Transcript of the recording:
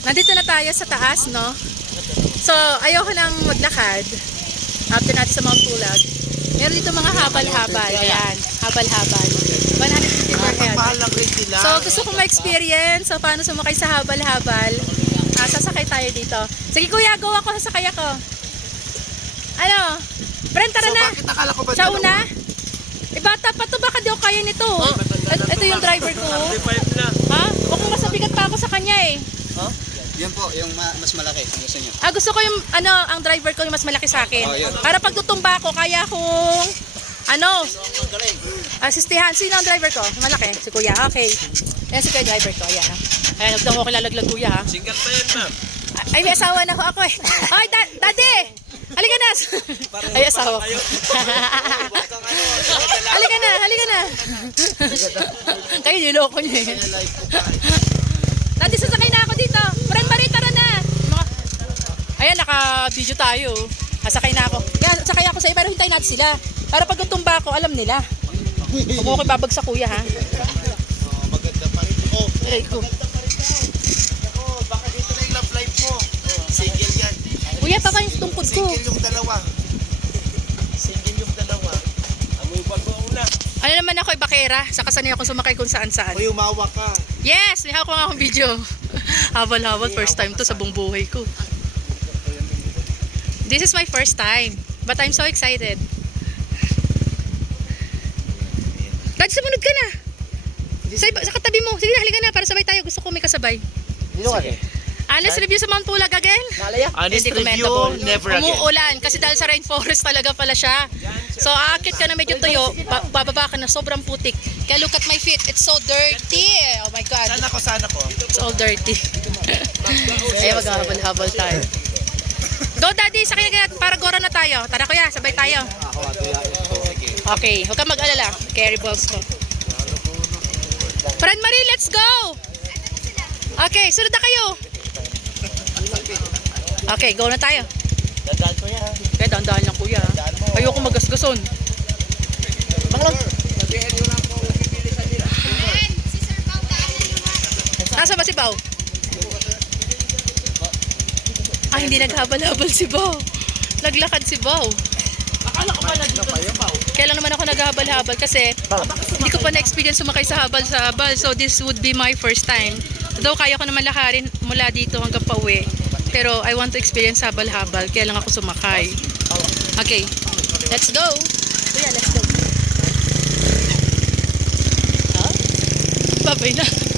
Nandito na tayo sa taas, no? So, ayoko nang maglakad. After natin sa Mount Pulag. Meron dito mga habal-habal. Ayan, habal-habal. 150 per head. So, gusto kong ma-experience so, paano sumakay sa habal-habal. Ah, sasakay tayo dito. Sige kuya, go ako, sasakay ako. Ano? Brent, tara so, na. bakit akala ko ba Sa una? Eh, bata pa to, baka di ako kaya nito. Et- Ito yung driver ko. Ha? Huwag mong masabigat pa ako sa kanya eh. Yan po, yung ma- mas malaki. Ang gusto nyo. Ah, gusto ko yung, ano, ang driver ko yung mas malaki sa akin. Oh, yun. Para pag tutumba ako, kaya kong, ano, asistihan. Sino ang driver ko? Malaki. Si kuya. Okay. Ayan si kuya driver ko. Ayan. ah. Ayan, huwag daw ako kilalaglag kuya ha. Single pa yan, ma'am. Ay, may asawa na ako, ako eh. Ay, da- daddy! Halika na! Ay, asawa ko. halika na, halika na. Kayo, niloko niyo eh. Daddy, sasakay na ako dito. Friend Marie, tara na. Mga... Ayan, naka-video tayo. Sasakay na ako. Yan, sakay ako sa iyo, pero hintayin natin sila. Para pag tumba ako, alam nila. Huwag mo ko babagsak kuya, ha? Oh, maganda pa rin. Oh, Aray ko. ako, baka dito na yung love life mo. Oh, single yan. Kuya, baka yung tungkod ko. Single yung dalawa. Single yung dalawa. Amoy bago una. Ano naman ako, ibakera. Saka sanay ako sumakay kung saan-saan. O umawa ka. Yes! May hawak ko nga akong video. Habal-habal. First time to sa buong buhay ko. This is my first time. But I'm so excited. Dad, sumunod ka na. Sa, iba- sa katabi mo. Sige na, halika na. Para sabay tayo. Gusto ko may kasabay. Dino ka Honest review sa Mount Pulag again? Honest Hindi review, never again. Umuulan kasi dahil sa rainforest talaga pala siya. So aakit ka na medyo tuyo, ba- bababa ka na sobrang putik. Kaya look at my feet, it's so dirty. Oh my God, Sana ko, sana ko. it's all dirty. Ay, maghahabal-habal tayo. Go daddy, sakay na para gora na tayo. Tara kuya, sabay tayo. Okay, huwag kang mag-alala. Carry balls ko. Friend Marie, let's go! Okay, sunod na kayo. Okay, go na tayo. Dadaan ko yan. Kaya dahan-dahan lang kuya. Ayoko magasgason. Baklang. Nasa ba si Bao? Ah, hindi naghabal-habal si Bao. Naglakad si Bao. Akala ko ba nandito pa? Kaya lang naman ako naghahabal-habal kasi hindi ko pa na-experience sumakay sa habal sa habal. So this would be my first time. Though kaya ko naman lakarin mula dito hanggang pauwi. Pero I want to experience habal-habal. Kaya lang ako sumakay. Okay, let's go. Kuya, let's go. Huh? Babay na.